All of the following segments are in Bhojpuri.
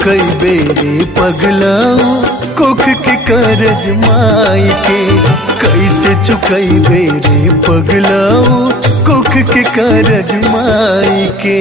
चुकई बेरे पगलाऊ कोख के करज माई के। कैसे चुकई बेरे पगलाऊ कोख के करज माई के।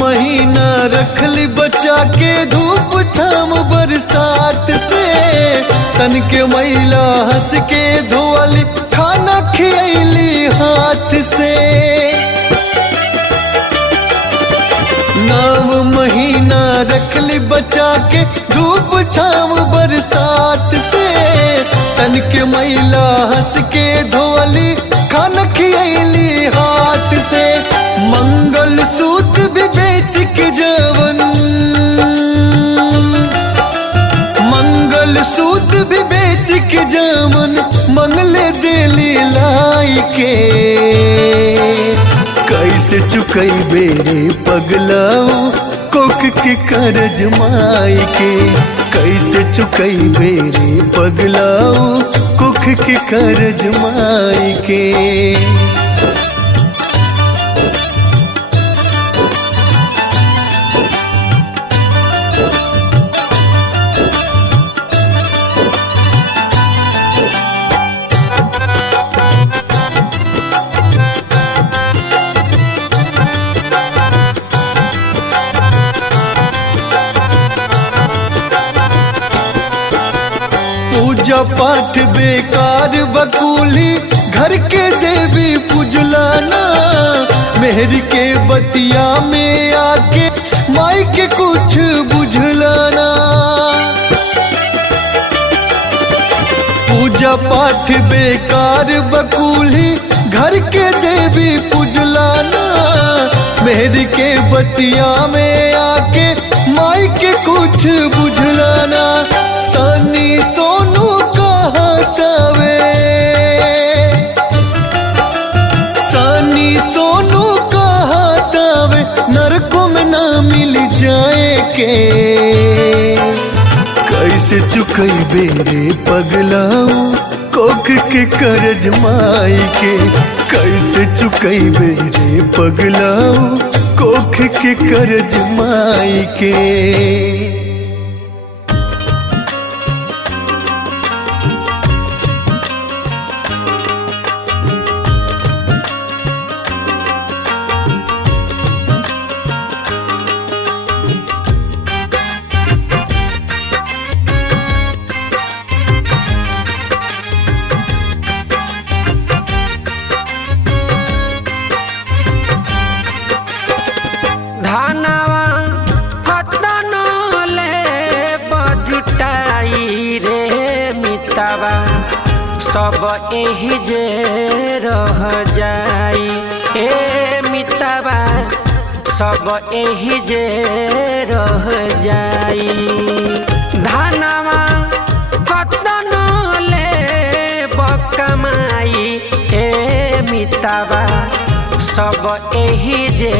महीना रखली बचा के धूप छाम बरसात से। तन के मैला हंस के धोअली खाना खियली हाथ से। 9 महीना रखली बचा के धूप छाम बरसात से। तन के मैला हंस के धोअली खाना खियली हाथ से। मंगल सूत्र भी बेच के जवन, मंगल सूत्र भी बेच के जवन मंगले दिली लाई के। कैसे चुकई बेरे पगलाऊ कोख के करज माई के। कैसे चुकई बेरे पगलाऊ कोख के करज माई के। पूजा पाठ बेकार बकुली घर के देवी पुजलाना। मेहर के बतिया में आके माई के कुछ बुझलाना। पूजा पाठ बेकार बकुली घर के देवी पुजलाना। मेहर के बतिया में आके माई के कुछ बुझलाना। सनी सोनू कहतावे, सनी सोनू कहतावे नरकों में ना मिल जाए के। कैसे चुकई बेरे पगलाऊ कोख के करज माई के। कैसे चुकई बेरे पगलाऊ कोख के करज माई के। धनवा कतन ले बजुटाई रे मितवा सब एही जे रह जाई। ए मितवा सब एही जे रह जाई। धनवा कतन ले बकमाई ए मितवा सब एही जे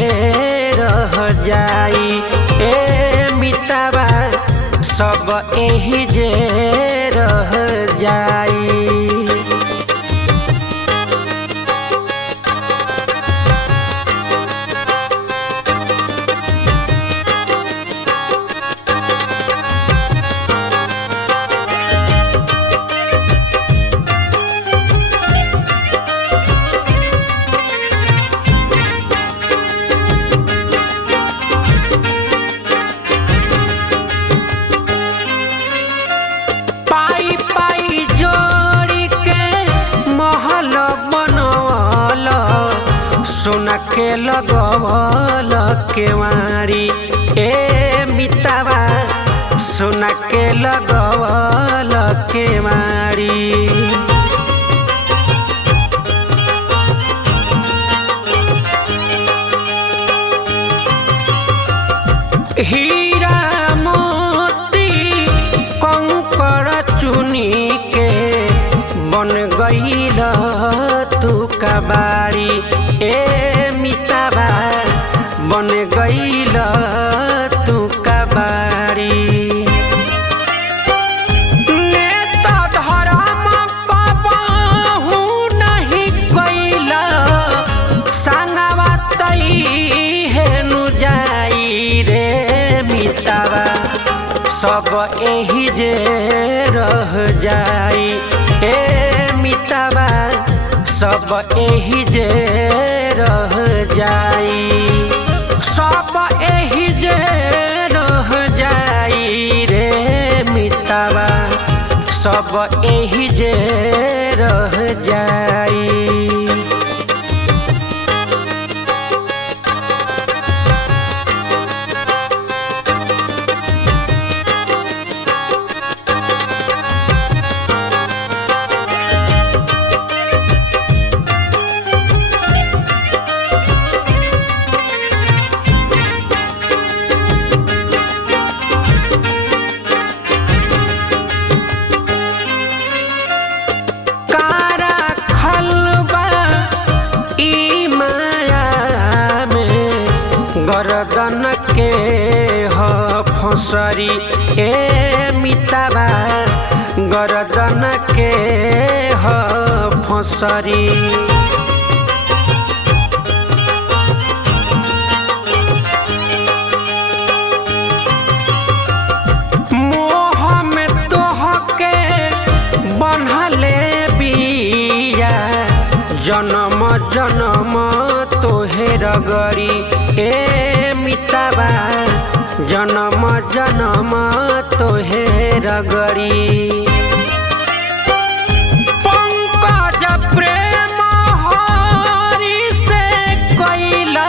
रह जाई। ए मितवा सब एही जे रह जाई। सोना के लगवल केवाड़ी ए मितवा सोना के लगवल केवाड़ी। हीरा मोती कंकड़ चुनी के बाड़ी ए मितावा बन गईल तू कबाड़ी। नेता धर्म कबहू नहीं कईल संगवा तई हेनु जाई रे मितावा सब एही जे रह जाई ए मितावा सब एही जे रह जाई सब एही जे रह जाई रे मितावा सब एही जे रह जाई। गर्दन के ह फसरी ए मितावा गर्दन के ह फसरी। मोह में तोह के बन्हले बिया जन्म जन्म तोहे रगरी ए मितावा जन्म जन्म तोहे रगरी। पंकज प्रेम हरि से कइला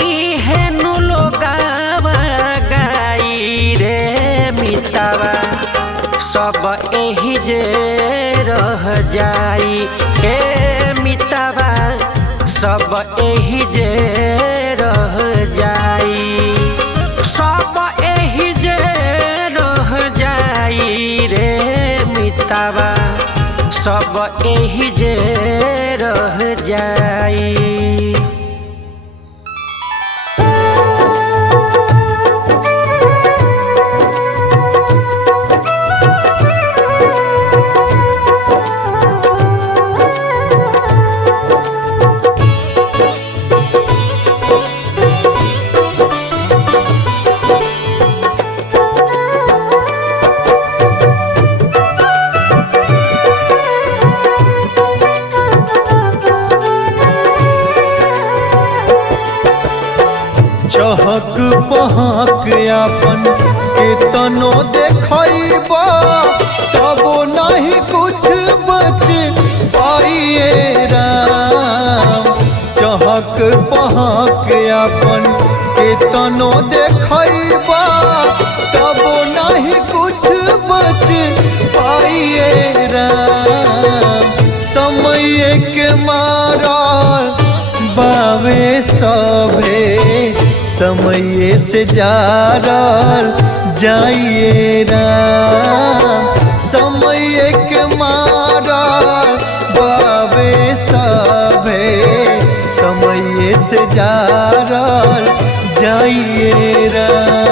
इहेनु लोगावा गाई रे मितावा सब एही जे रह जाई ए मितावा सब एही जे रह जाई सब एही जे रह जाई रे मितावा सब एही जे रह जाई। चहक पहक अपन केतनो देखैबा तबो नहीं कुछ बच पाइए राम। चहक पहक अपन केतनो देखैबा तबो नहीं कुछ बच पाइए राम। समय के मारा बावे सभे समय से जारल जाइए राम। समय के मारा बावे सभे समय से जारल जाइए राम।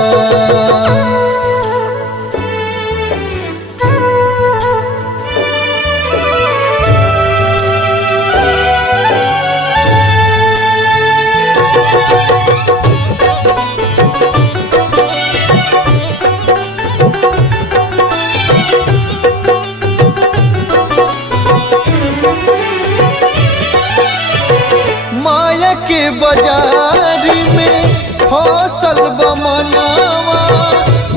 माया के बाजारी में फसल बमनावा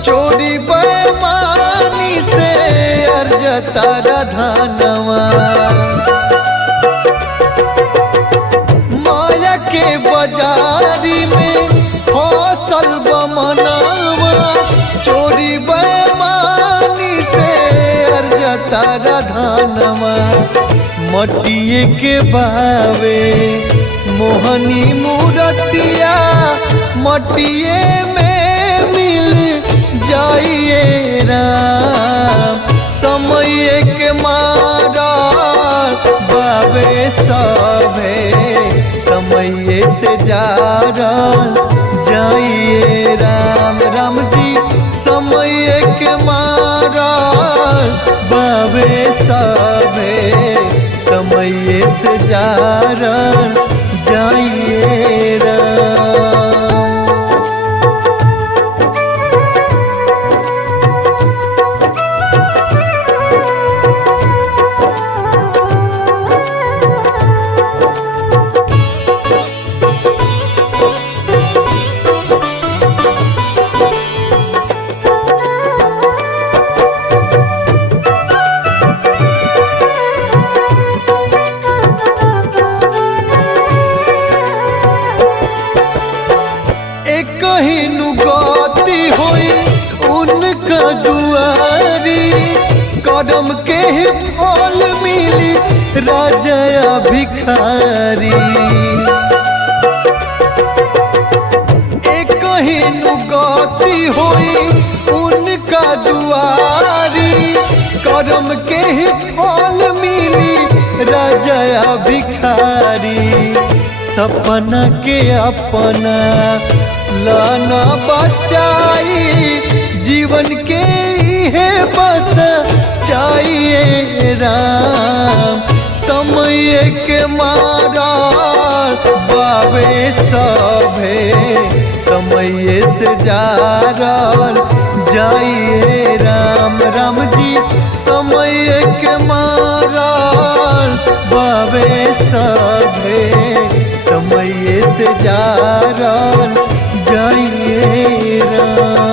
चोरी बेईमानी से अर्जता धनवा। माया के बाजारी में फसल बमनावा चोरी बेईमानी से अर्जता धनवा। मटिए के बावे मोहनी मूरतिया मटिए में मिल जाइए राम। समय के मारा बावे सभे समय से जारल जाइए राम राम जी समय के मारल बाबे सभे समय से जारल जाइए राम। कहीं गति होई उनका दुआरी कदम के फल मिली राजा भिखारी। कहीं गति होई उनका दुआरी कदम के फल मिली राजा भिखारी। सपना के अपना लाना बचाई जीवन के है बस चाहिए राम समय के मारा बाबे सभे समय से जारल जाइए राम राम जी समय के मारा बाबे सभे समय से जारल जाइए राम।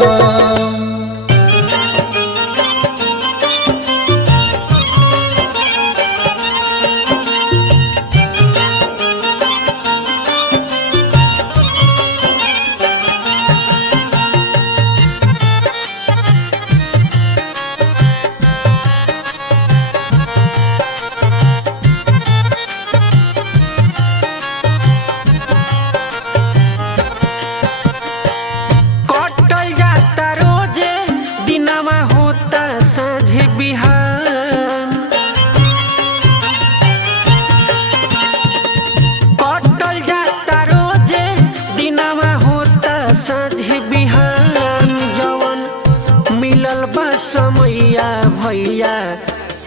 समैया भैया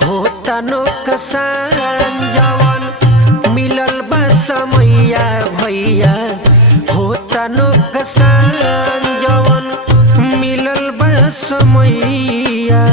होता नौकसान जवन मिलल बा समैया भैया होता नौकसान जवन मिलल बा समैया।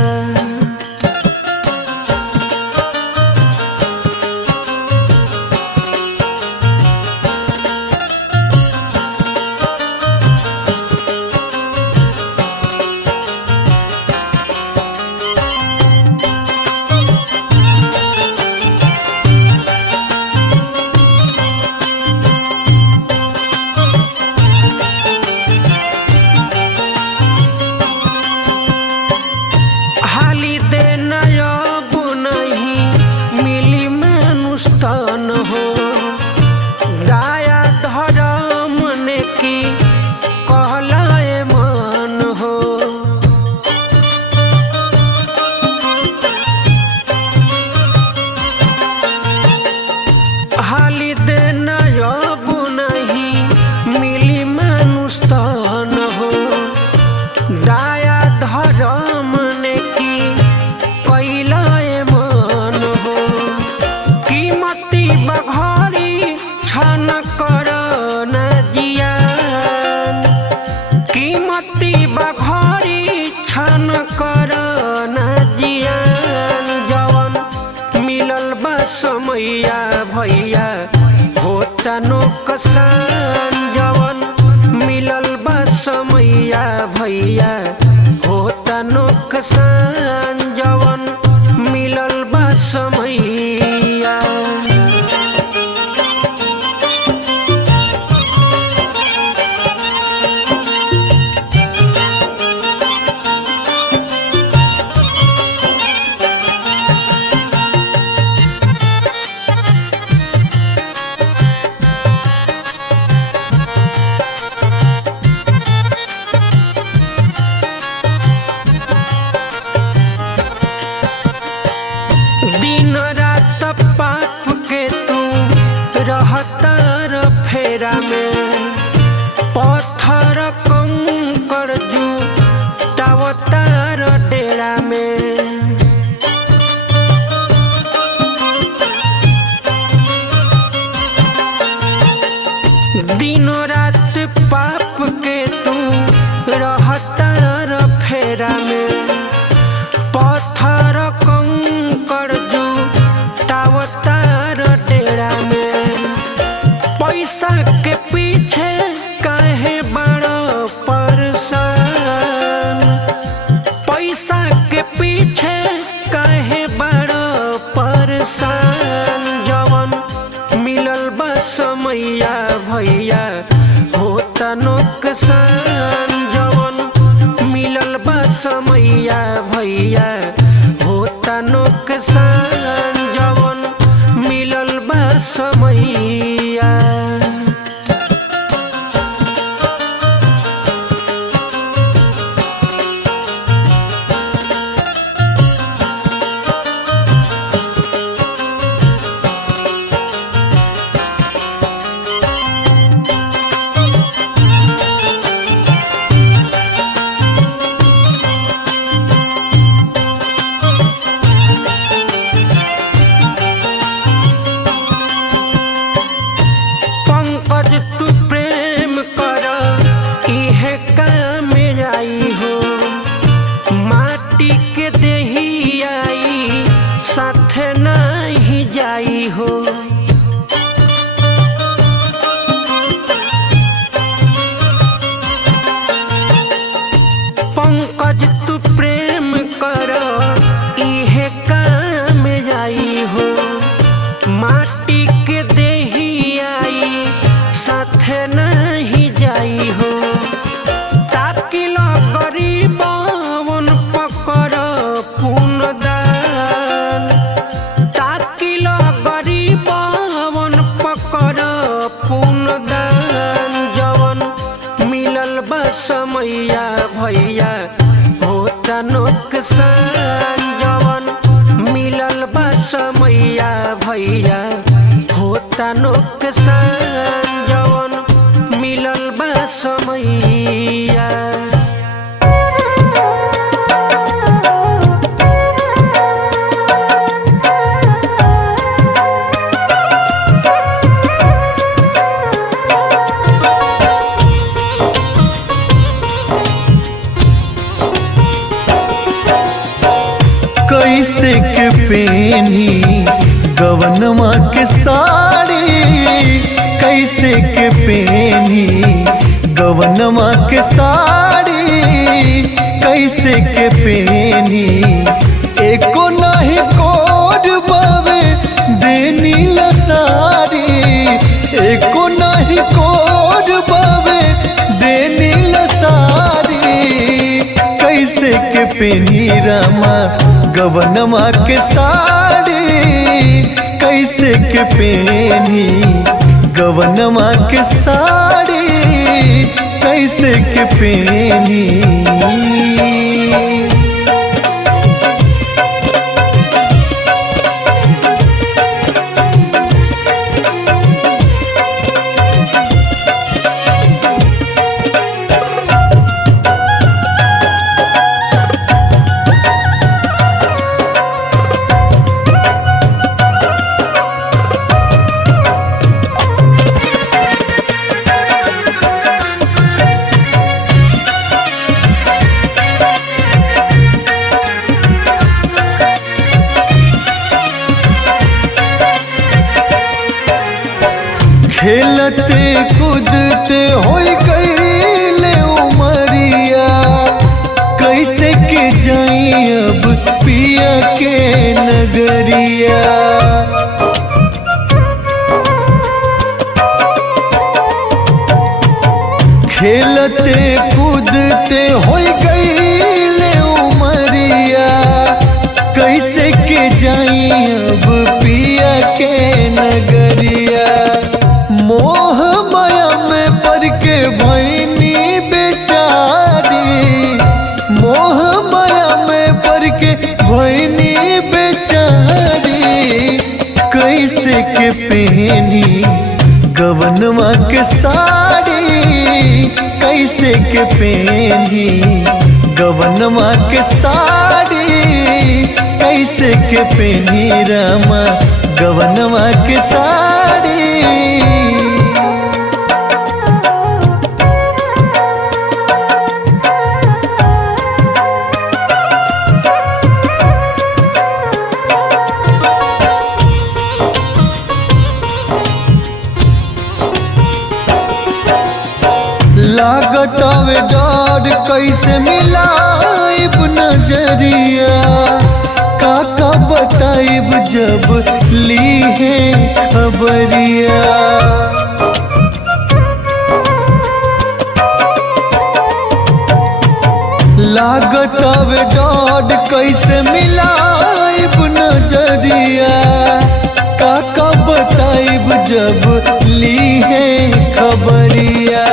समैया भैया होता नौकसान जवन मिलल बा समैया भैया होता नौकसान जवन मिलल बा समैया। फेरा में पत्थर कंकड़ जुटावतार डेरा में दिनों रात पाप के तू रहतार फेरा में पत्थर कंकड़ जुटावतार डेरा में पैसा के पीछे काहे बड़ो परेशान पैसा के पीछे काहे बड़ो परेशान जवन मिलल बा समैया भैया होता नुकसान जवन मिलल बा समैया भैया होता नुकसान जवन मिलल बा समैया पंकज तू प्रेम कर इहे काम आई हो माटी के देही आई साथे नहीं जाई हो पंकज तू प्रेम कर इहे काम आई हो माटी के देही आई साथे नहीं जाई हो ताकिल गरीबवन पकर पुनदान ताकिल गरीबवन पकर पुनदान जवन मिलल बा समैया भैया होता नुकसान जवन मिलल बा समैया भैया होता नुकसान जवन मिलल बा समैया कैसे के पेनी गवनमा के साड़ी कैसे के पेनी गवनमा के साड़ी कैसे के पेनी एको नहीं कोड बावे देनी लसारी एको नहीं कोड बावे देनी लसारी कैसे के पेनी रामा गवनमा के साड़ी कैसे के पेनी गवनमा के साड़ी कैसे के पेनी खेलते कूदते होई गईले उमरिया कैसे के जाई अब पिया के नगरिया खेलते कूदते होई गईले उमरिया कैसे के जाई अब पिया के नगरिया मोह माया में पड़ के भैनी बेचारी मोह माया में पड़ के भैनी बेचारी कैसे के पहनी गवनमा के साड़ी कैसे के पहनी, गवनमा के साड़ी कैसे के पहनी रामा, गवनमा के साड़ी। लागत आवे डर कैसे मिलाइब नजरिया, काका बताइब जब ली है खबरिया। लागत आवे डर कैसे मिलाइब नजरिया, काका बताइब जब ली है खबरिया।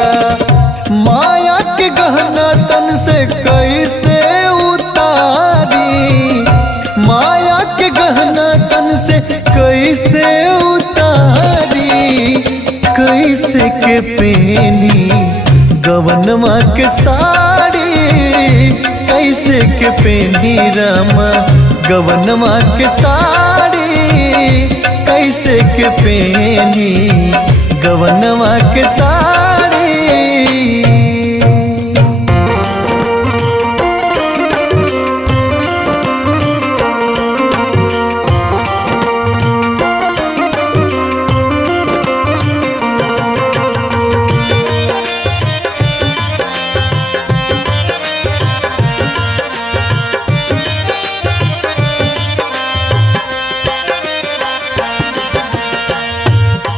माया के गहना तन से कैसे उतारी, माया के गहना तन से कैसे उतारी, कैसे के पहनी गवनमा के साड़ी, कैसे के पहनी रामा, गवनमा के साड़ी कैसे के पहनी, गवनमा के साड़ी।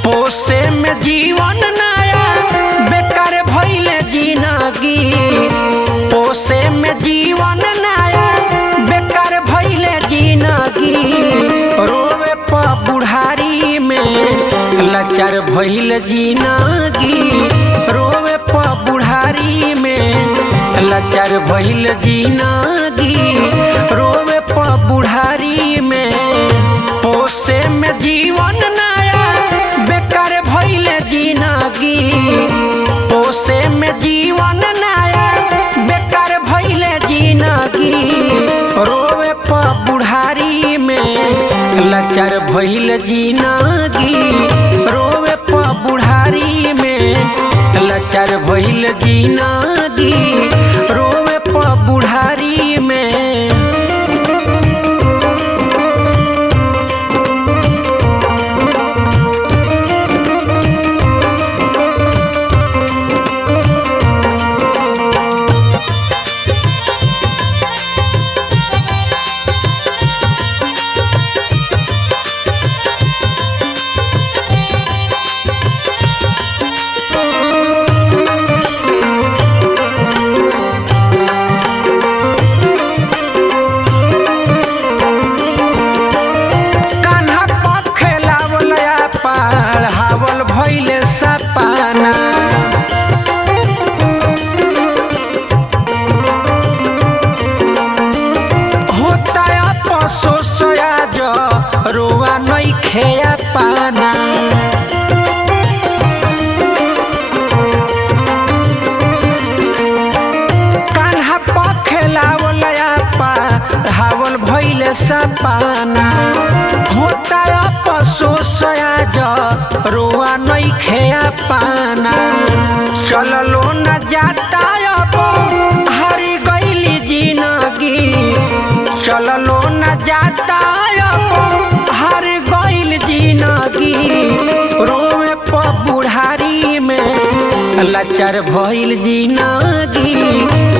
पोसे में जीवन नया बेकार भइले जिंदगी, पोसे में जीवन नया बेकार भइले जिंदगी। रोवे प बुढ़ारी में लाचार भइल जिंदगी, रोवे प बुढ़ारी में लाचार भइल जिंदगी, रोवे प बुढ़ारी में। पोसे में जीवन नया बेकार भइले जिंदगी, पोसे में जीवन नया बेकार भइले जिंदगी। रोवे प बुढ़ारी में लाचार भइल जिंदगी, रोवे प बुढ़ारी में लाचार भइल जिंदगी, रोवे प बुढ़ारी में। हावल भइले सपना, होता अफसोस आज रोआ नइखे पाना। कान्हा पखेलावल हावल भइले सपना, होता अफसोस आज रोआ नइखे पाना। चललो न जाता अब हरी गइली जिंदगी, चललो न जाता अब हर गइल जिंदगी। रोवे प बुढ़ारी में लाचार भइल जिंदगी,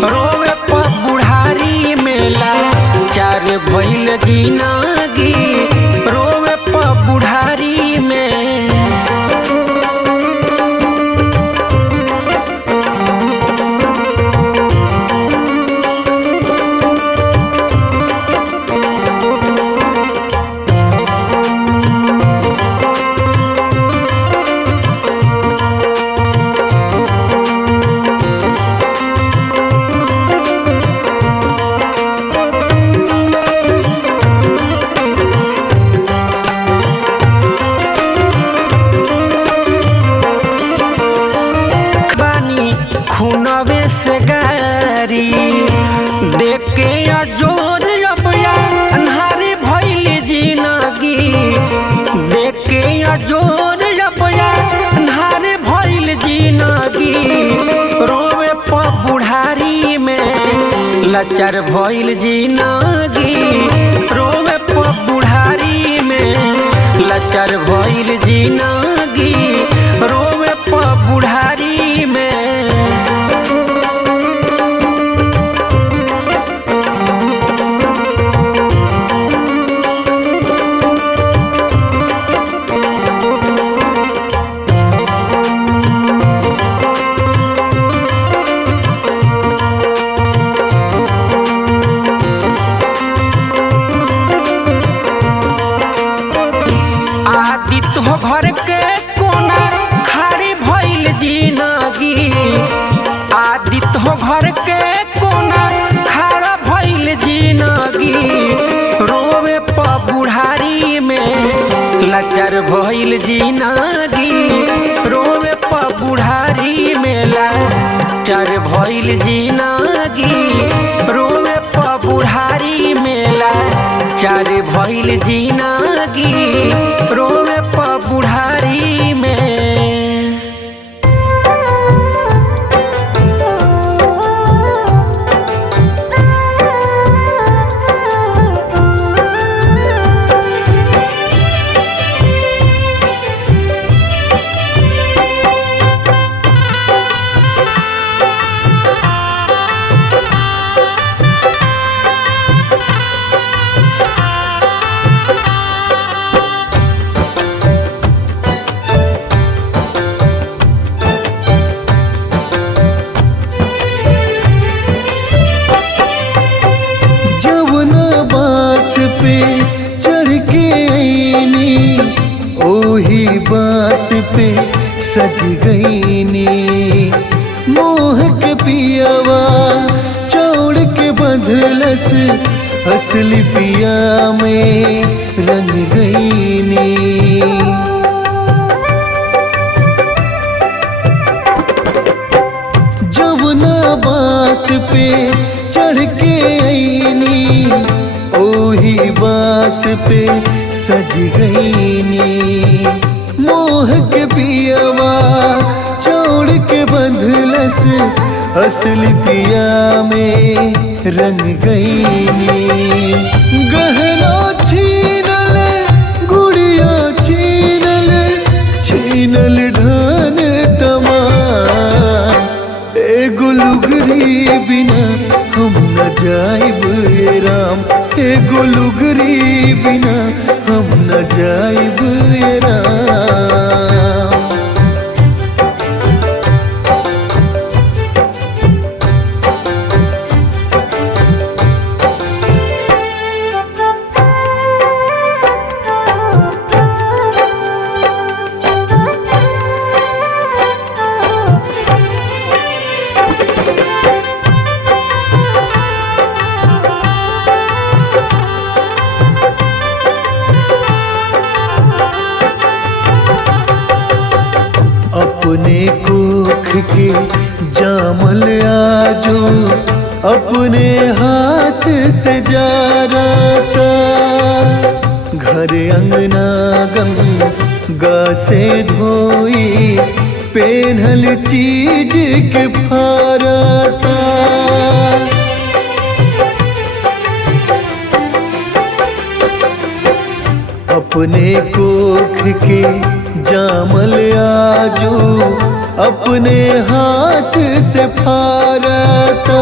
रोवे प बुढ़ारी में लाचार भइल जिंदगी, रोवे प बुढ़ारी में। लाचार भइल जिंदगी रोवे प बुढ़ारी में लाचार भइल जिंदगी रोवे प बुढ़ारी में। आदित हो घर के कोना खाड़ी भइल जिंदगी आदित हो घर के कोना खाड़ा भइल जिंदगी रोवे प बुढ़ारी में लाचार भइल जिंदगी रोवे प बुढ़ारी में लाचार भइल जिंदगी रोवे प बुढ़ारी में लाचार भइल जिंदगी रोवे प बुढ़ारी में। चढ़ के आईनी ओही बास पे सज गईनी मोह के पियावा चौड़ के बंधलस असली पिया में रंग गईनी। जमुना बास पे चढ़ के आईनी ओही बास पे सज गईनी मोह के पियावा चौड़ के बंधलस असली पिया में रंग गईनी। गहना छीनल गुड़िया छीनल छीनल धन तमाम एगो लुगरी बिना हम न जाइब राम एगो लुगरी बिना हम न जाइब राम। अपने कोख के जामल आजो अपने हाथ से जा रहा घर अंगना गंगा से धोई पेन्हल चीज के फारता। अपने कोख के जामल आजो अपने हाथ से फारता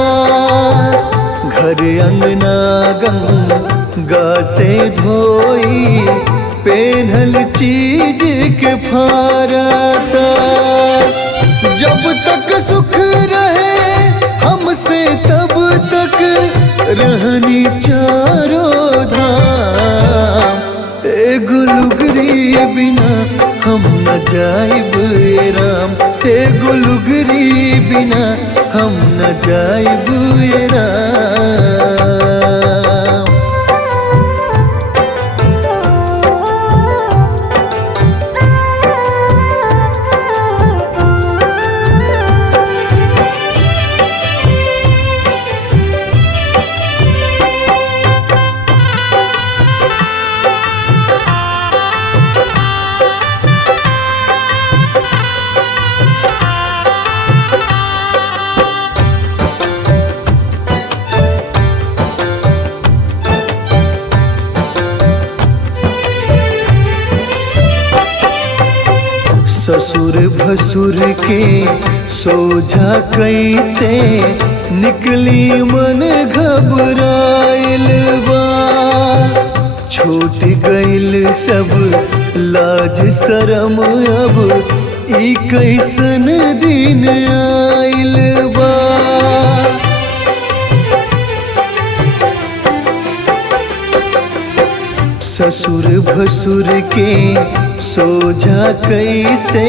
घर अंगना गंगा से धोई पेन्हल चीज के फारता। जब तक सुख रहे हमसे तब तक रहनी चारों धाम एगो लुगरी बिना हम न जाइब राम एगो लुगरी बिना हम न जाइब राम। ससुर भसुर के सोझा कैसे निकली मन घबराइल बा। छूट गइल सब लाज शरम अब ई कैसन दिन आइल बा। ससुर भसुर के सोझा कैसे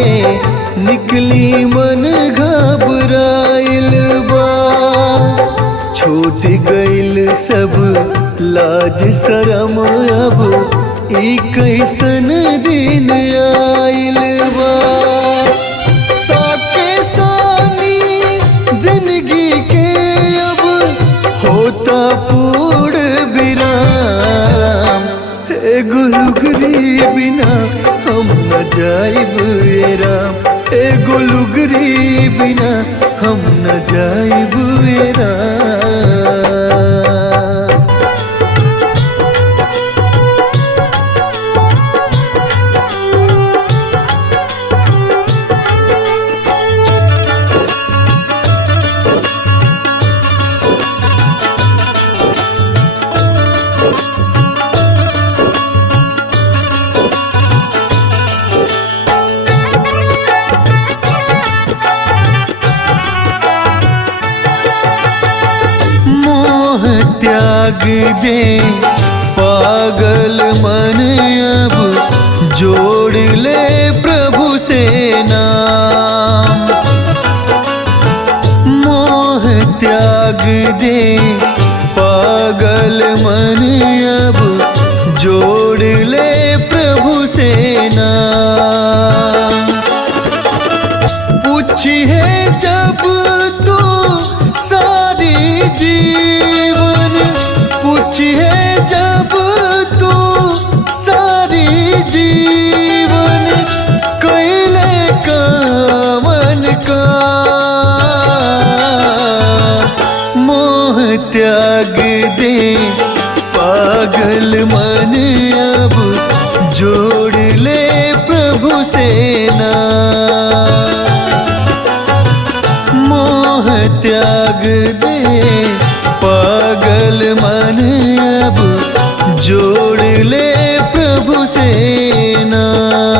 निकली मन घबराइल बा। छूट गइल सब लाज शरम अब ई कैसन दिन आइल बा। साके सानी जिंदगी के अब होता पूर्ण विराम। एगो लुगरी बिना हम न जाइब ए राम। एगो लुगरी बिना हम न जाइब ए राम। त्याग दे पागल मन अब जोड़ ले प्रभु से नाम। मोह त्याग दे पागल मन अब जोड़ ले प्रभु से नाम। पूछिए जब तू सारी जीवन, पूछिए जब तू सारी जीवन कैले कामन का। मोह त्याग दे पागल मन अब जोड़ ले प्रभु से नाम। मोह त्याग दे पागल मन अब जोड़ ले प्रभु से नाम।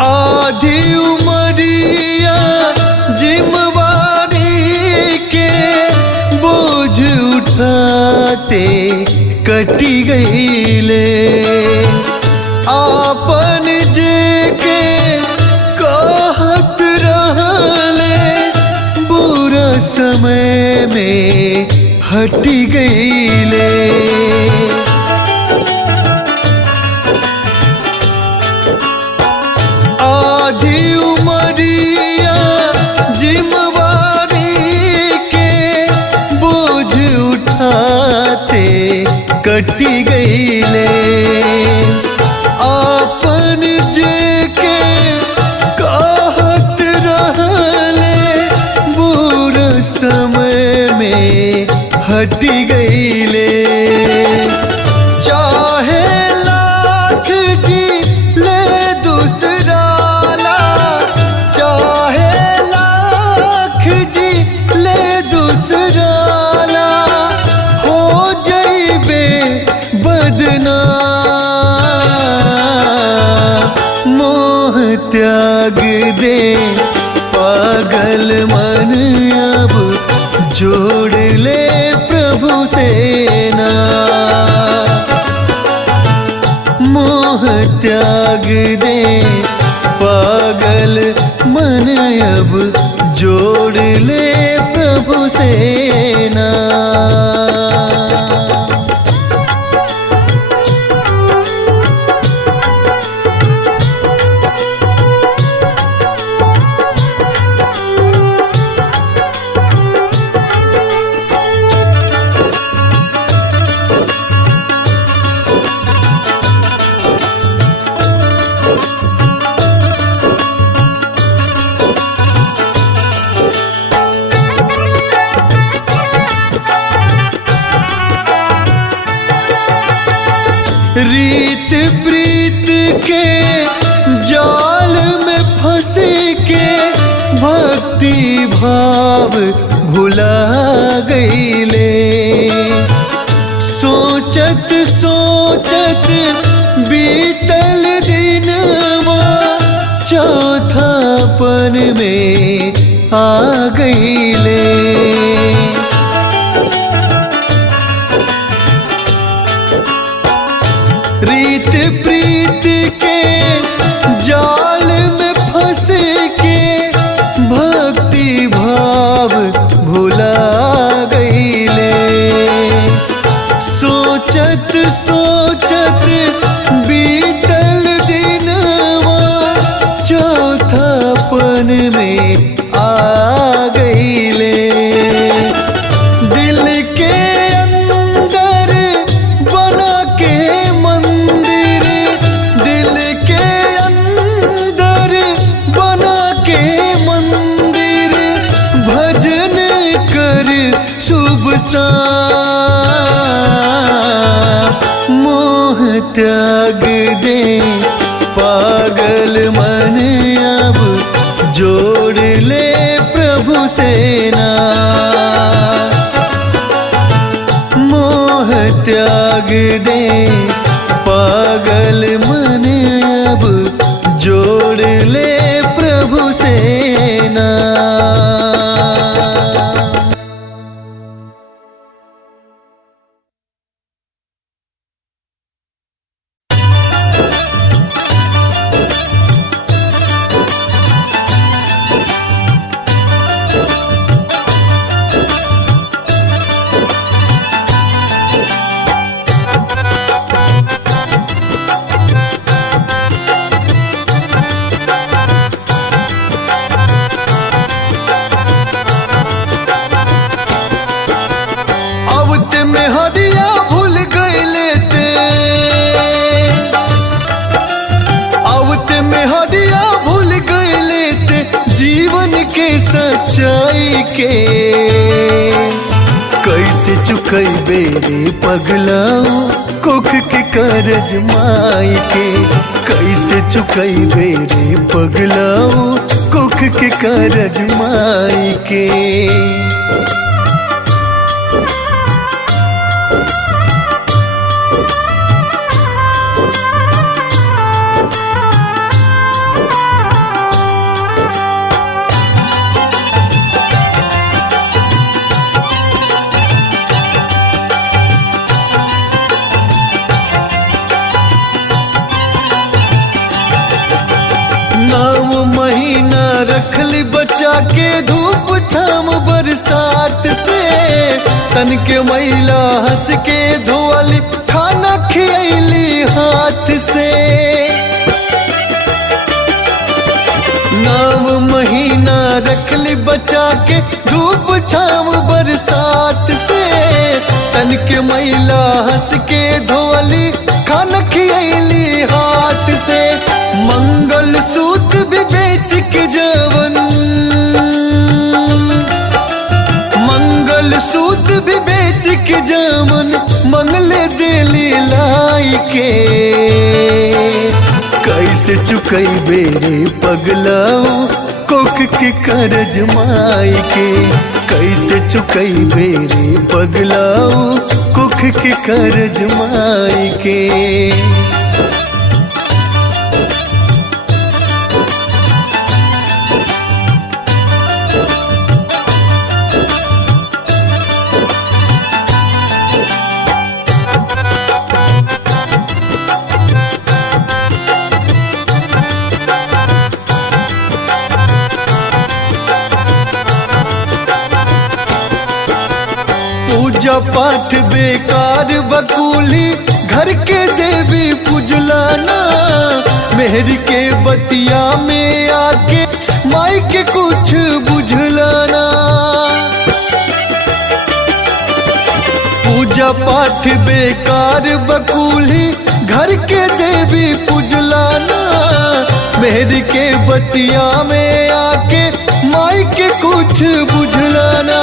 आधी उमरिया जिम्मेवारी के बोझ उठाते कटी गईले। आपन जे के कहत रहले बुरा समय में हटी गईले। आधी उमरिया जिम्मेवारी के बोझ उठाते कटी गईले। आपन जे के कहत रहले बुरा समय में हटी गईले। चाहे लाख जी ले दूसरा ला, चाहे लाख जी ले दूसरा ला, हो जइबे बदनाम। मोह त्याग दे पागल मन अब जोड़ ले प्रभु से नाम। मोह त्याग दे पागल मन अब जोड़ ले प्रभु से नाम। जाल में फंस के भक्ति भाव भुला गईले। सोचत सोचत बीतल दिनवा चौथापन में आ गईले। रीत प्रीत के जाल में फंस के भक्ति भाव भुला गईले। सोचत सोचत बीतल दिनवा चौथापन में आ गईले। दिल के अंदर बना के मंदिर, दिल के अंदर बना के मंदिर, भजन कर शुभ शाम मोह त्याग दे पागल मन अब जोड़ ले प्रभु से नाम। मोह त्याग दे पागल मन अब जोड़ ले प्रभु से नाम। सच्चाई के कैसे चुकैबे रे पगलाओ कुख के करज माई के। कैसे चुकैबे रे पगलाओ कुख के करज माई के। रखली बचा के धूप छाम बरसात से, तन के मैला हंस के धोअली खाना खियली हाथ से। 9 महीना रखली बचा के धूप छाम बरसात से, तन के मैला हंस के धोअली खाना खियली हाथ से। मंगल सूत्र भी बेच के जवन, मंगल सूत्र भी बेच के जवन मंगले दिली लाई के। कैसे चुकैबे रे पगलाओ कोक के करज माई के। कैसे चुकैबे रे पगलाओ कोक के करज माई के। पूजा पाठ बेकार बकुली घर के देवी पूजलाना। मेहर के बतिया में आके माई के कुछ बुझलाना। पूजा पाठ बेकार बकुली घर के देवी पूजलाना। मेहर के बतिया में आके माई के कुछ बुझलाना।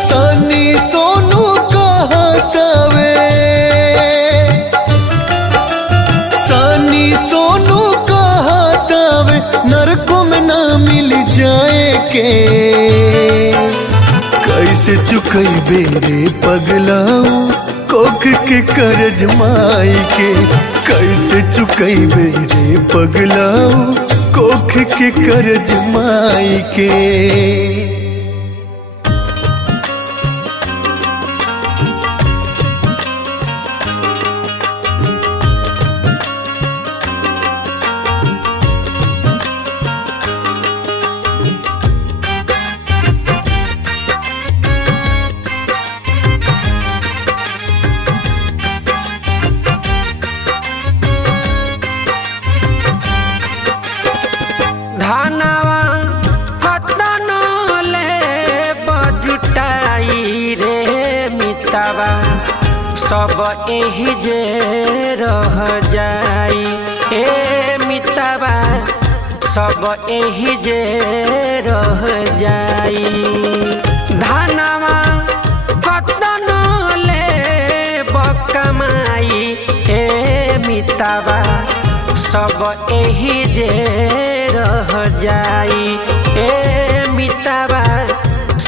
सनी सोनू कहतावे, सनी सोनू कहता के कैसे चुकैबे रे पगलाऊ कोख के करज माई के कैसे चुकैबे रे पगलाऊ कोख के करज माई के। धनवा कतन ले बजुटाई रे मितवा सब एही जे रह जाई ए मितवा सब एही जे रह जाई। धनवा कतन ले बकमाई ए मितवा सब एही जे रह जाई ए मितवा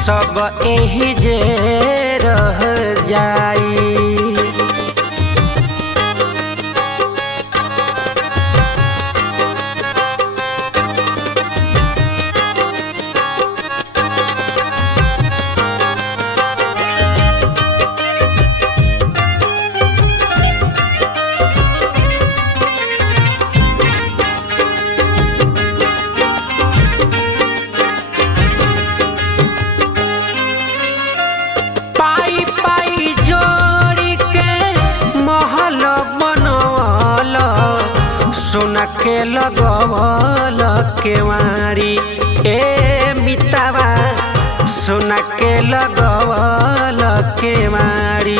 सब एही जे रह जाई। पाई पाई जोड़ी के महल बनवल सोना के लगवल केवाड़ी ए मितवा सोना के लगवल केवाड़ी।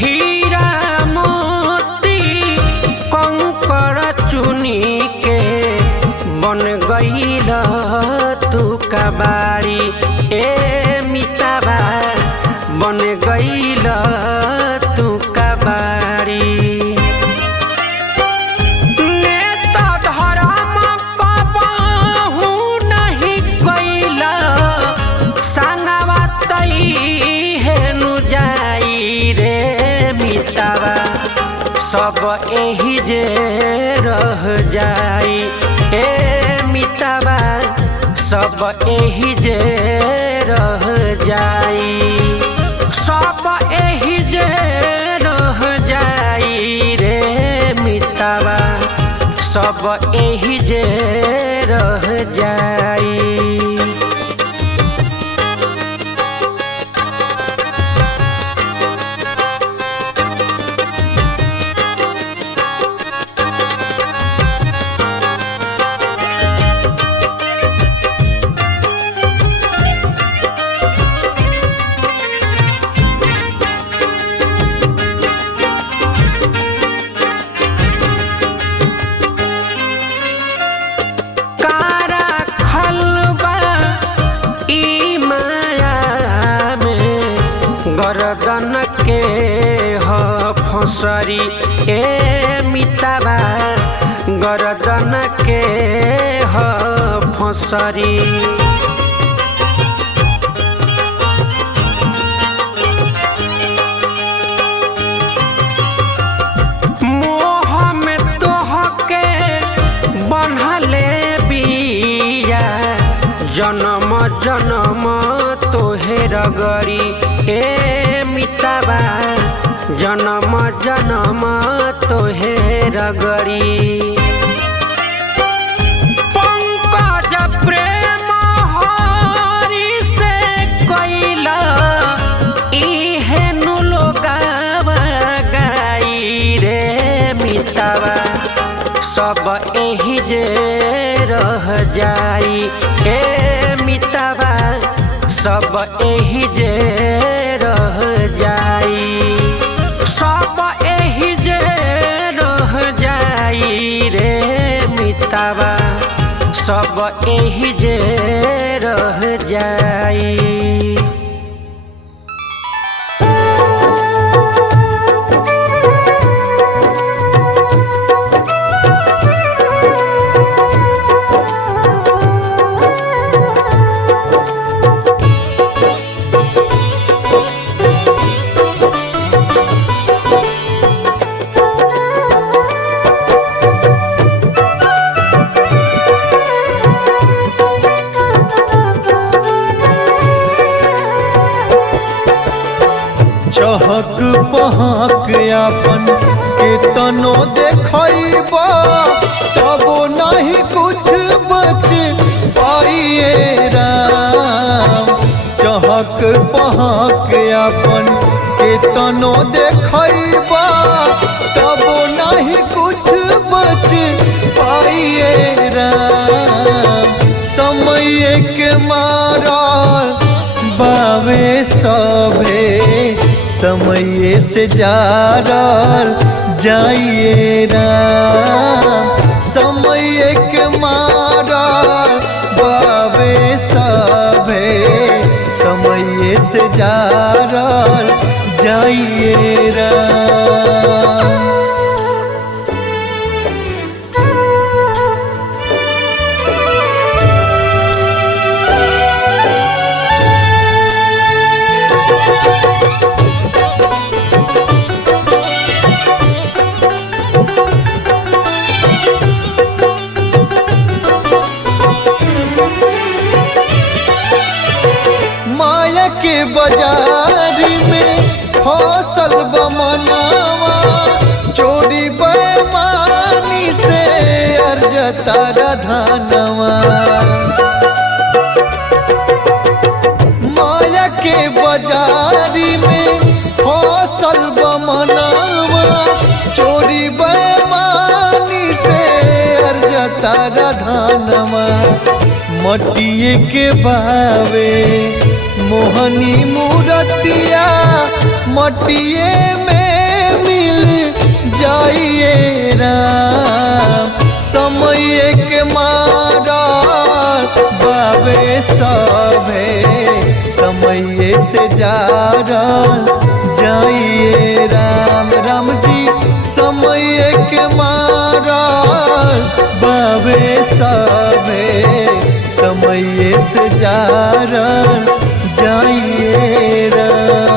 हीरा मोती कंकड़ चुनी के बन गईल तू कबाड़ी ए मितवा बन गईल तू कबाड़ी। नेता धर्म कबहू नहीं कइला संगवा तई हेनु जाई रे मितवा सब एही जे रह जाई ए मितवा सब एही जे रह जाई सब एही जे रह जाई रे मितवा सब एही जे रह जाई। गर्दन के ह फसरी ए मितवा गर्दन के ह फसरी। मोह में तोह के बन्हले बिया जन्म जन्म तोहे रगरी ए मितवा जन्म जन्म तोहे रगरी। पंकज प्रेम हरि से कइला इहे नु लोगावा गाई रे मितवा सब एही जे रह जाई ए मितवा सब एही जे रह जाई सब एही जे रह जाई रे मितवा सब एही जे रह जाई। चहक पहक अपन केतनो देखैबा तबो नहीं कुछ बच पाइए राम। चहक पहक अपन केतनो देखैबा तबो नहीं कुछ बच पाइए राम। समय के मारा बावे सभे समय से जारल जाइए राम। समय के मारा बावे सभे समय से जारल जाइए राम। माया के बाजारी में फसल बमनावा चोरी बेमानी से अर्जता धनवा। माया के बाजारी में फसल बमनावा चोरी बेमानी से अर्जता धनवा। मटिए के बावे मोहनी मूरतिया मटिए में मिल जाइए राम। समय के मारा बावे सभे समय से जारल जाइए राम। राम जी समय के मारा बावे सभे समय से जारल जाइए राम।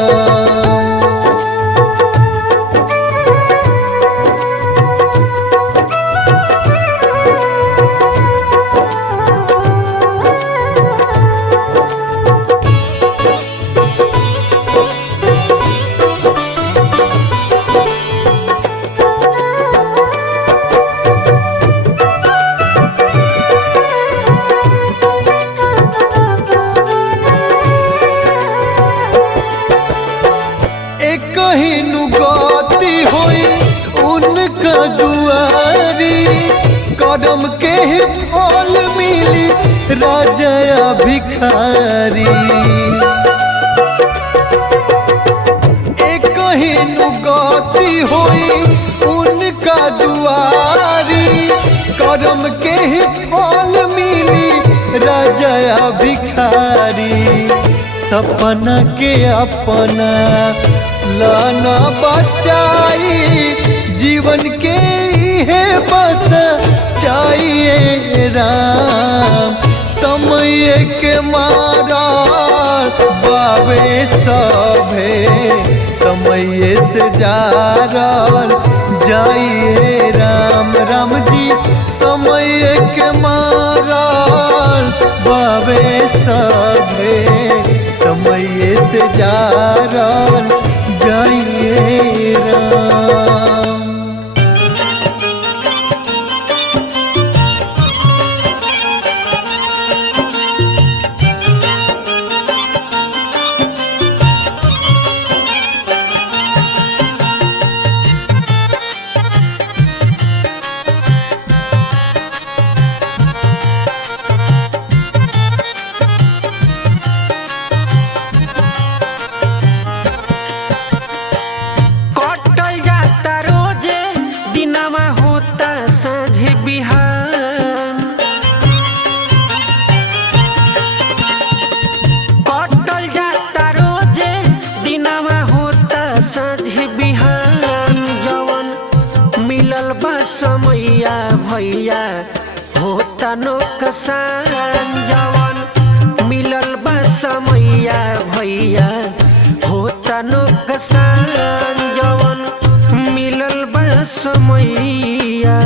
कहिनु गति होई उनका दुआरी कदम के फल मिली राजा भिखारी। कहिनु गति होई उनका दुआरी कदम के फल मिली राजा भिखारी। सपना के अपना लाना बचाई जीवन के है बस चाहिए राम। समय के मारा बावे सभे समय से जारल जाइए राम। राम जी समय के मारा बावे सभे समय से जारल जाइए राम। समैया भैया होता नुकसान जवन मिलल बा समैया भैया होता नुकसान जवन मिलल बा समैया।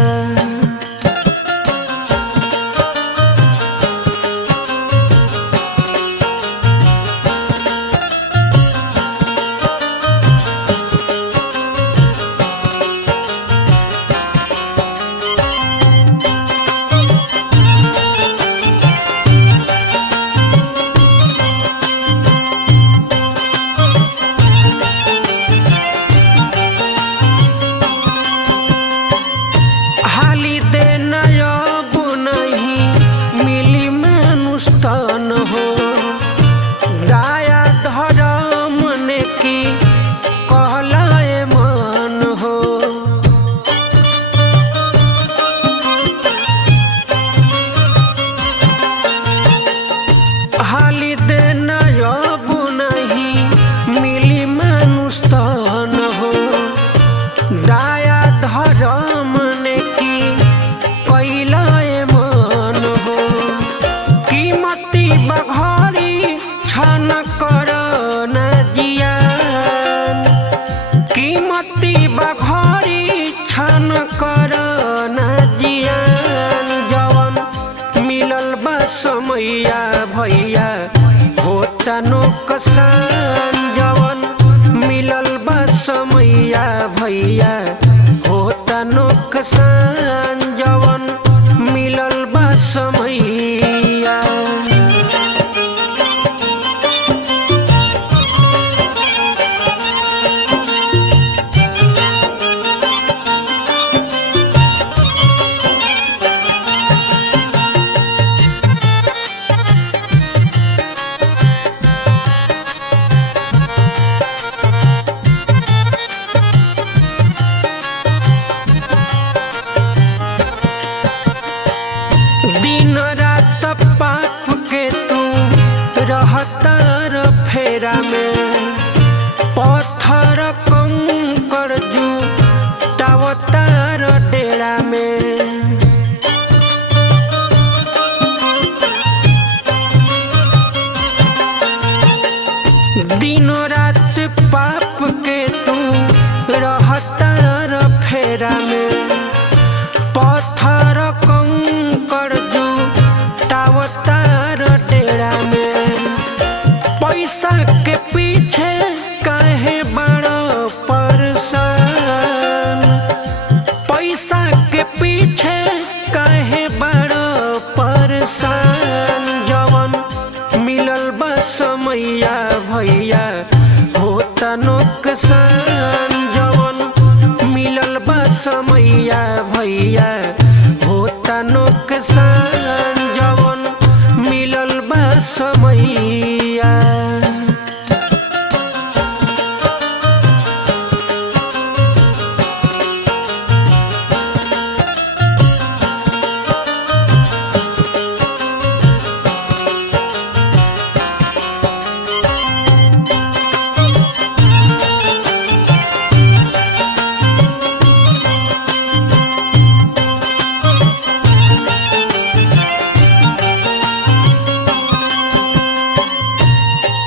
फेरा में पत्थर कंकर जुटावतार डेरा में दिनों रात पाप के तू रहतार फेरा में पत्थर कंकर जुटावतार डेरा में पैसा के पीछे काहे बड़ो परेशान पैसा के पीछे काहे बड़ो परेशान जवन मिलल बा समैया भैया होता नुकसान जवन मिलल बा समैया भैया होता नुकसान जवन मिलल बा समैया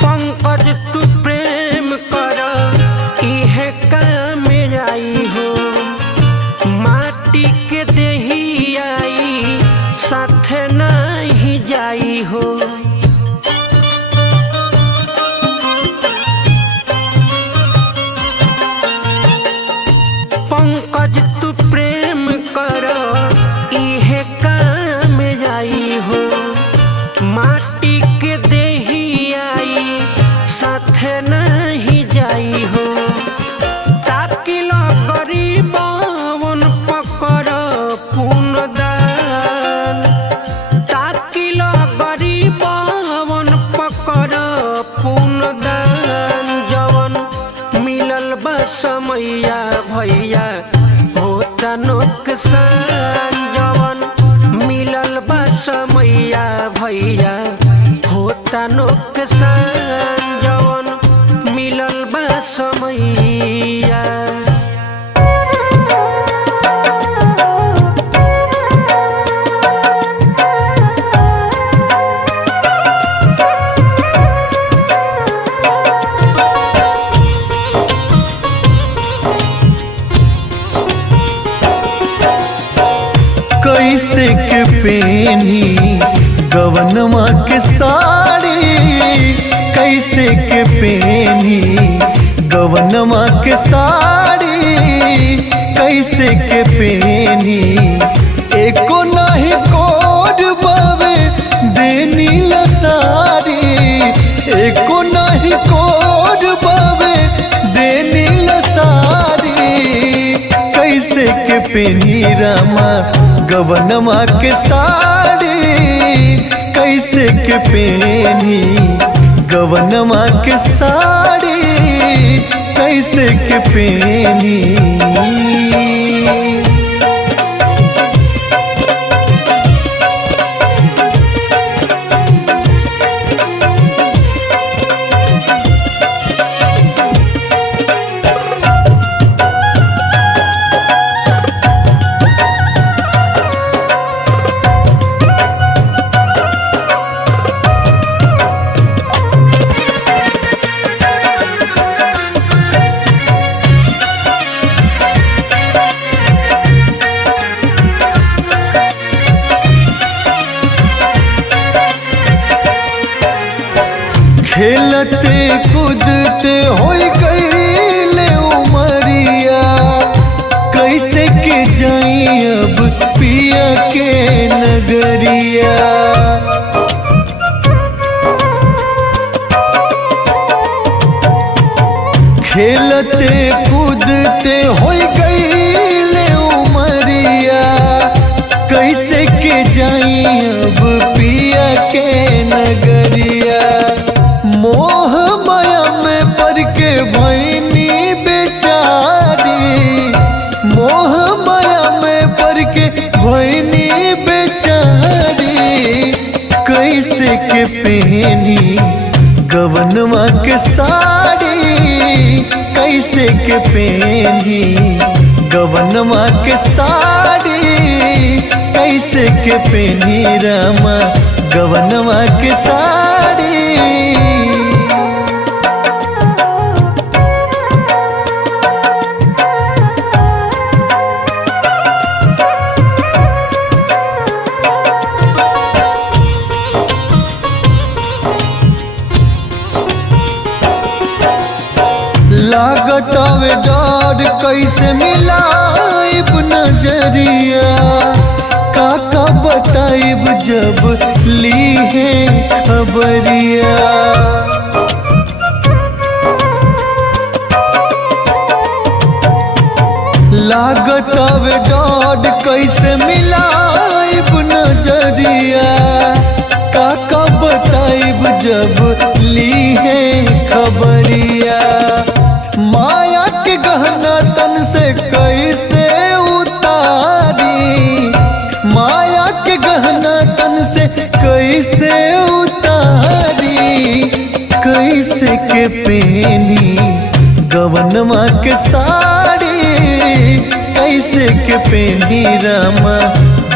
पंकज तू प्रेम कर इहे काम आई हो माटी के देही आई साथे नहीं जाई हो पंकज तू प्रेम कर इहे काम आई हो माटी के देही आई साथे नहीं जाई हो ताकि लो गरीबवन पकर पुनदान ताकि लो गरीबवन पकर पुनदान जवन मिलल बा समैया भैया होता नुकसान जवन मिलल बा समैया भैया होता नुकसान जवन मिलल बा समैया कैसे के पेनी गवनमा के साड़ी कैसे के पेनी गवनमा के साड़ी कैसे के पेनी एको नहीं कोड बावे देनी लसारी एको नहीं कोड बावे देनी लसारी कैसे के पेनी रामा गवनमा के साड़ी कैसे के पेनी गवनमा के साड़ी कैसे के पेनी खेलते कूदते होई गईले उमरिया कैसे के जाई अब पिया के नगरिया खेलते कूदते होई गईले उमरिया कैसे के जाई अब पिया के नगरिया मोह माया में पड़ के भैनी बेचारी मोह माया में पड़ के भैनी बेचारी कैसे के पहनी गवनवा के साड़ी कैसे के पहनी, गवनवा के साड़ी कैसे के पहनी रामा, गवनवा के साड़ी। लागत आवे डर कैसे मिलाइब नजरिया, काका बताइब जब ली है खबरिया। लागत आवे डर कैसे मिलाइब नजरिया, काका बताइब जब ली है खबरिया। माया के गहना तन से कैसे उतारी, माया के गहना तन से कैसे उतारी, कैसे के पहनी गवनमा के साड़ी, कैसे के पहनी रामा,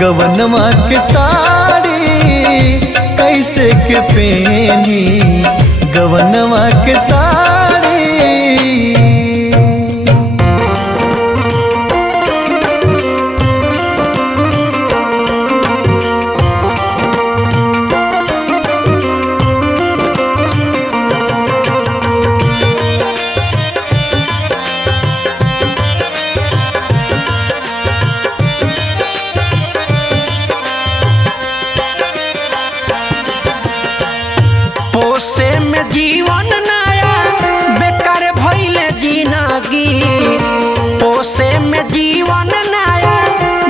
गवनमा के साड़ी कैसे के पहनी, गवनमा के साड़ी। पोसे में जीवन नया बेकार भइले जिंदगी, पोसे में जीवन नया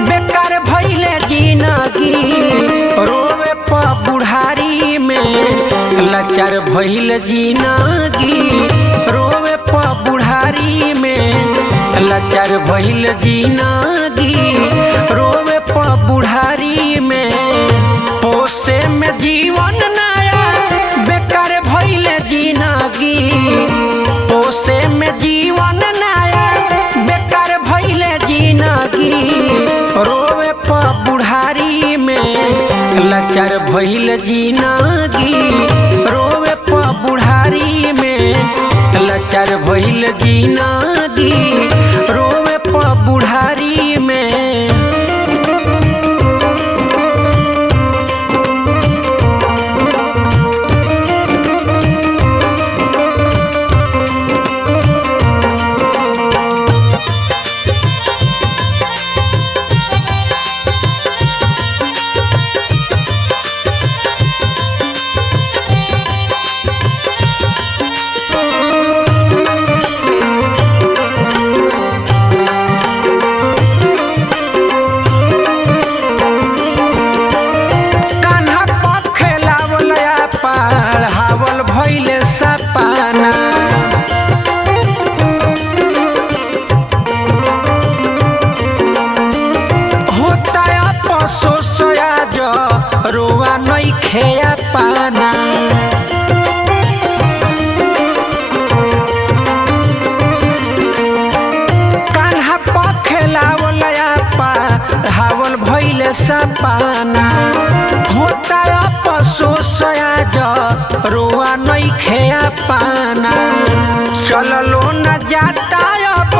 बेकार भइले जिंदगी। रोवे प बुढ़ारी में लाचार भइल जिंदगी, रोवे प बुढ़ारी में लाचार भइल जिंदगी, रोवे प बुढ़ारी में। पोसे में जीवन नया बेकार भइले जिंदगी, पोसे में जीवन नया बेकार भइले जिंदगी। रोवे प बुढ़ारी में लाचार भइल जिंदगी, रोवे प बुढ़ारी में लाचार भइल जिंदगी, रोवे प बुढ़ारी में। हावल भइले सपना, होता अफसोस आज रोआ नइखे पाना। कान्हा पखेलावल हावल भइले सपना, होता अफसोस आज रोआ नइखे पाना। चललो न जाता अब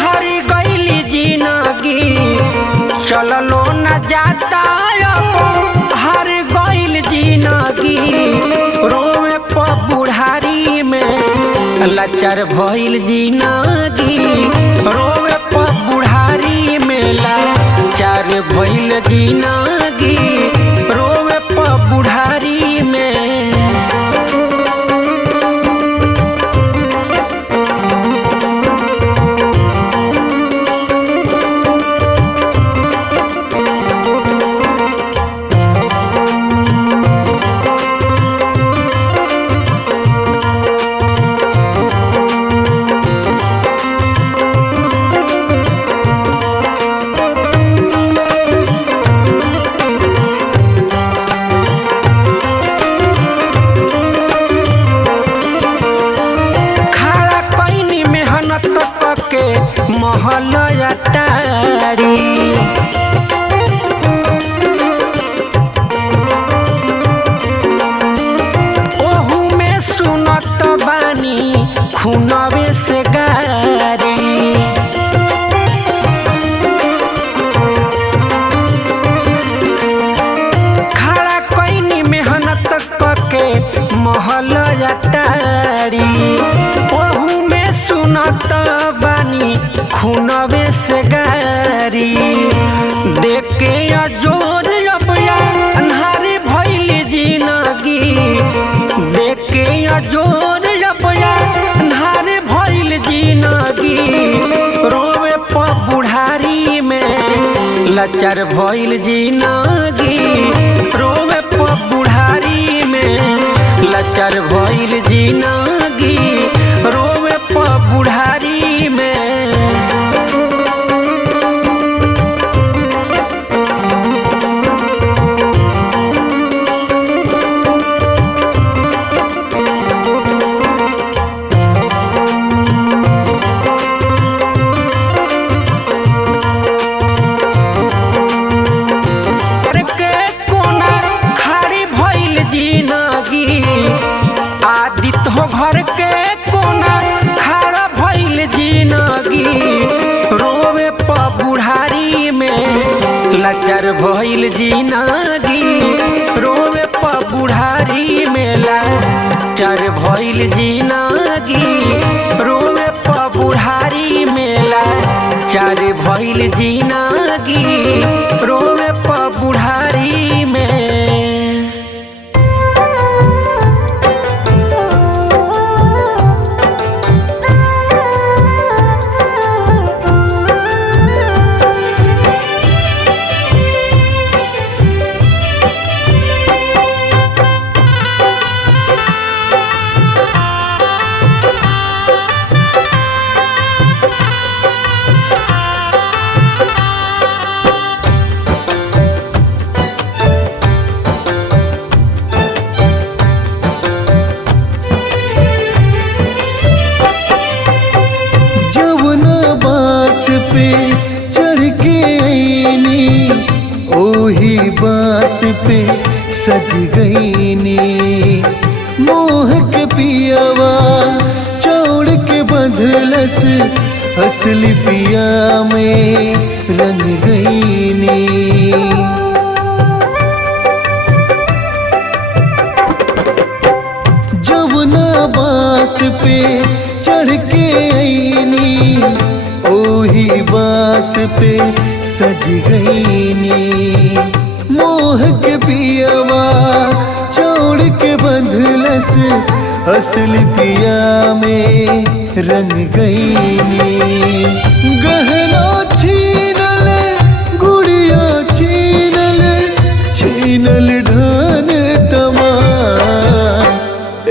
हारी गइली जिंदगी, चललो न जाता अब हार गइल जिंदगी। रोवे प बुढ़ारी में लाचार भइल जिंदगी, रोवे प बुढ़ारी में लाचार भइल जिंदगी, रोवे प बुढ़ारी में। खूनवे से गारी। खड़ा कईनी मेहनत करके महल अटारी, ओहू में सुनत बानी खूनवे से गारी। देख के अजोर अबया अन्हारी भइल जिंदगी, देख के अजोर अबया अन्हारी भइल जिंदगी। रोवे प बुढ़ारी में लाचार भइल जिंदगी, रोवे प बुढ़ारी में लाचार भइल जिंदगी, रोवे प बुढ़ारी में। हो घर के कोना खड़ा भइल जिंदगी, रोवे प बुढ़ारी में लाचार भइल जिंदगी, रोवे प बुढ़ारी में लाचार भइल जिंदगी, रोवे प बुढ़ारी में लाचार भइल जिंदगी, रोवे प बुढ़ारी में। बांस पे सज गईनी मोह के पियावा चौड़ के बंधलस, असली पिया में रंग गईनी। जवना बांस पे चढ़ के आईनी ओही बांस पे सज गईनी मोह के पियावा चौड़ के बंधलस, असली पिया में रंग गईनी। गहना छीनल गुड़िया छीनल, छीनल धन तमाम,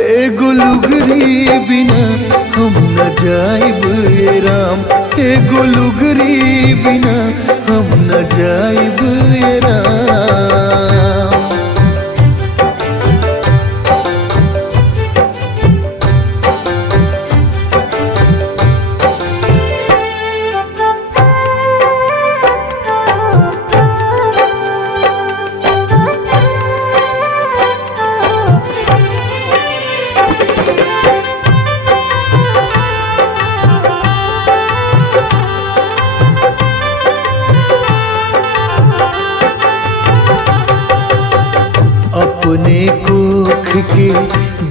एगो लुगरी बिना हम न जाइब ये राम, एगो लुगरी बिना हम न जाइब ये राम। अपने कोख के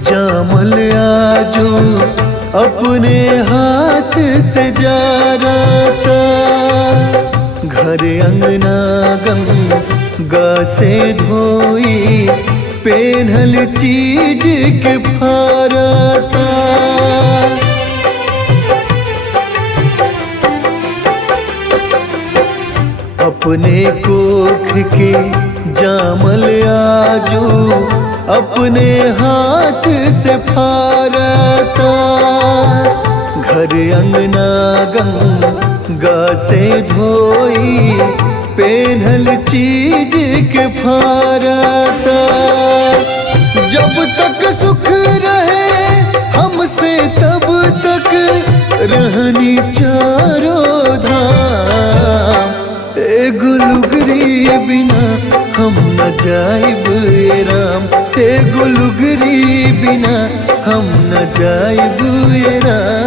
जामल आजो अपने हाथ से जा रहा, घर अंगना गंगा से धोई पेन्हल चीज के फारता। अपने कोख के जामल आजो अपने हाथ से फारता, घर अंगना गंगा से धोई पेन्हल चीज के फारता। जब तक सुख रहे हमसे तब तक रहनी चारों धाम, एगो लुगरी बिना हम न जाइब ये राम, एगो लुगरी बिना हम न जाइब ये राम।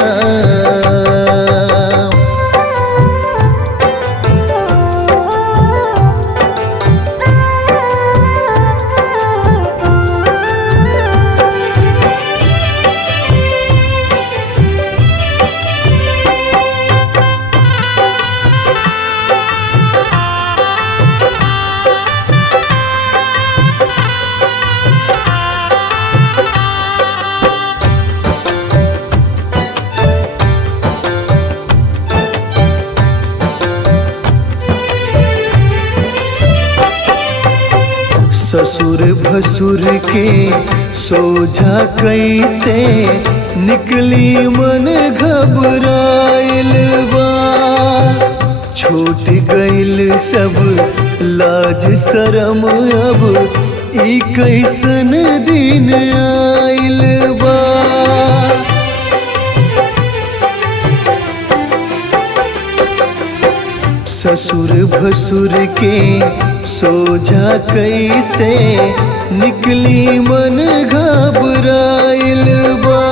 भसुर के सोझा कैसे निकली मन घबराइल बा। छूट गइल सब लाज शरम अब ई कैसन दिन आइल बा। ससुर भसुर के सोझा कैसे निकली मन घबराइल बा।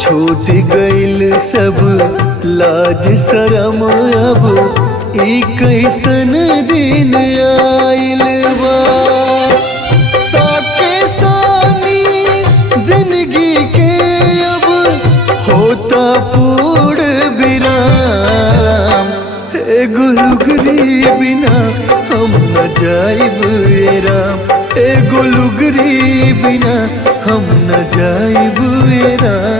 छूट गइल सब लाज शरम अब ई कैसन दिन आइल बा। साके सानी जिंदगी के अब होता पूर्ण विराम। एगो लुगरी बिना हम न जाइब ए राम। एगो लुगरी बिना हम न जाइब ए राम।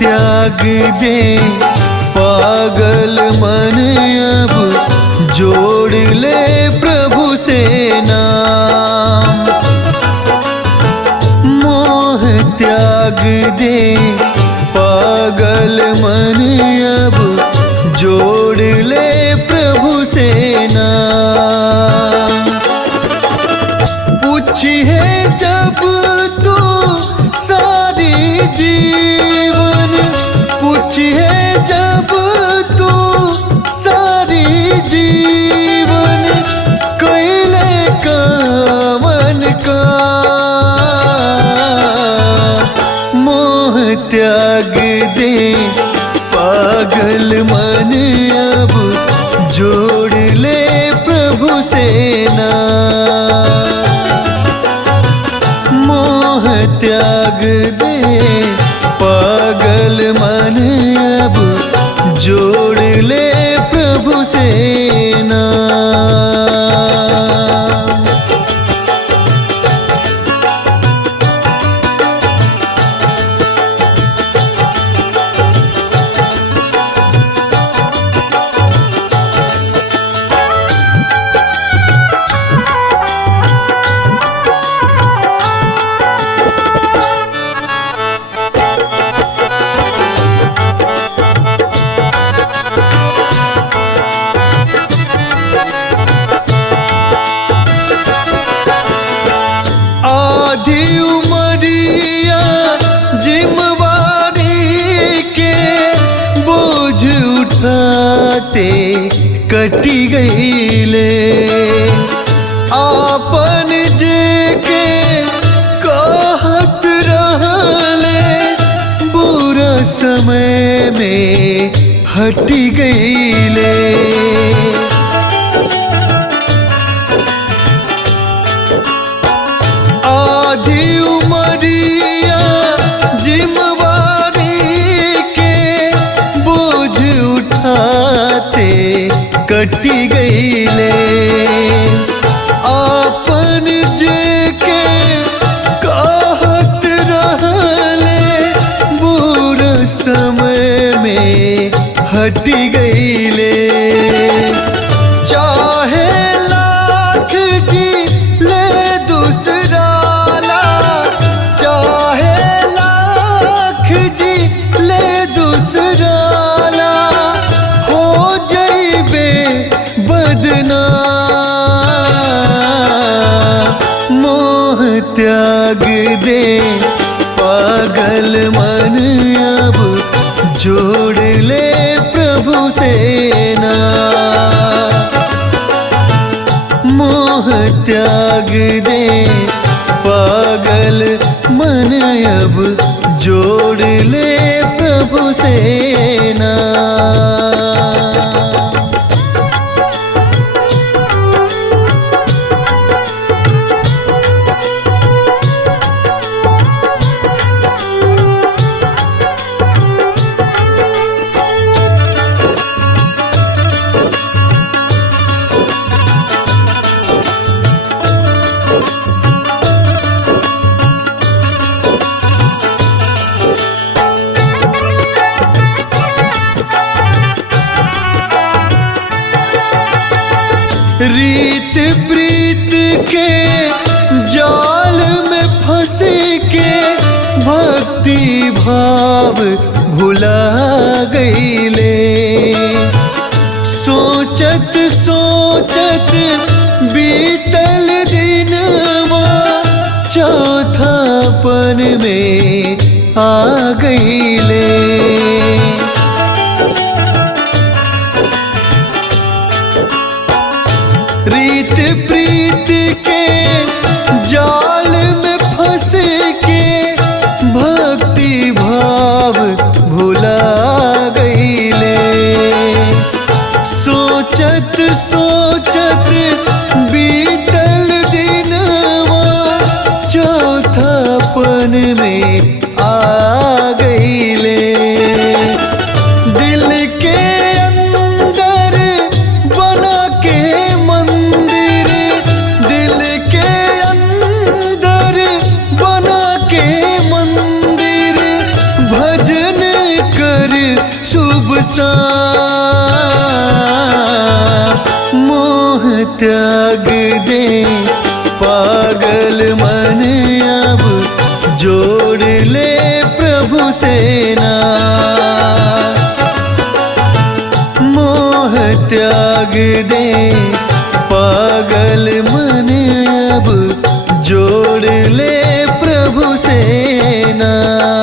त्याग दे पागल मन अब जोड़ ले प्रभु से नाम। मोह त्याग दे पागल मन अब जोड़ ले प्रभु से नाम। पूछिए जब तू सारी जीवन, पूछिए जब तू सारी जीवन कैले कामन का। मोह त्याग दे पागल मन अब जोड़ ले प्रभु से नाम। मोह त्याग दे पागल मन अब जोड़ ले प्रभु से नाम। आधी उमरिया जिम्मेवारी के बोझ उठाते कटी गईले। आपन जे के कहत रहले बुरा समय में हटी गईले। आधी उमरिया जिम्मेवारी के बोझ उठाते कटी गईले। आपन जे के कहत रहले बुरा समय में हटी गईले। चाहे लाख जी ले दूसरा ला, चाहे लाख जी ले दूसरा ला, हो जइबे बदनाम। मोह त्याग दे पागल मन अब जोड़ ले प्रभु से नाम। मोह त्याग दे पागल मन अब जोड़ ले प्रभु से नाम। भाव भुला गईले। सोचत सोचत बीतल दिनवा चौथापन में आ गईले। रीत प्रीत के जाल में फंस के भक्ति भाव भुला गईले। सोचत सोचत बीतल दिनवा चौथापन में आ गईले। दिल के अंदर बना के मंदिर, दिल के अंदर बना के मंदिर, भजन कर शुभ शाम। मोह त्याग दे पागल मन अब जोड़ ले प्रभु से नाम। मोह त्याग दे पागल मन अब जोड़ ले प्रभु से नाम।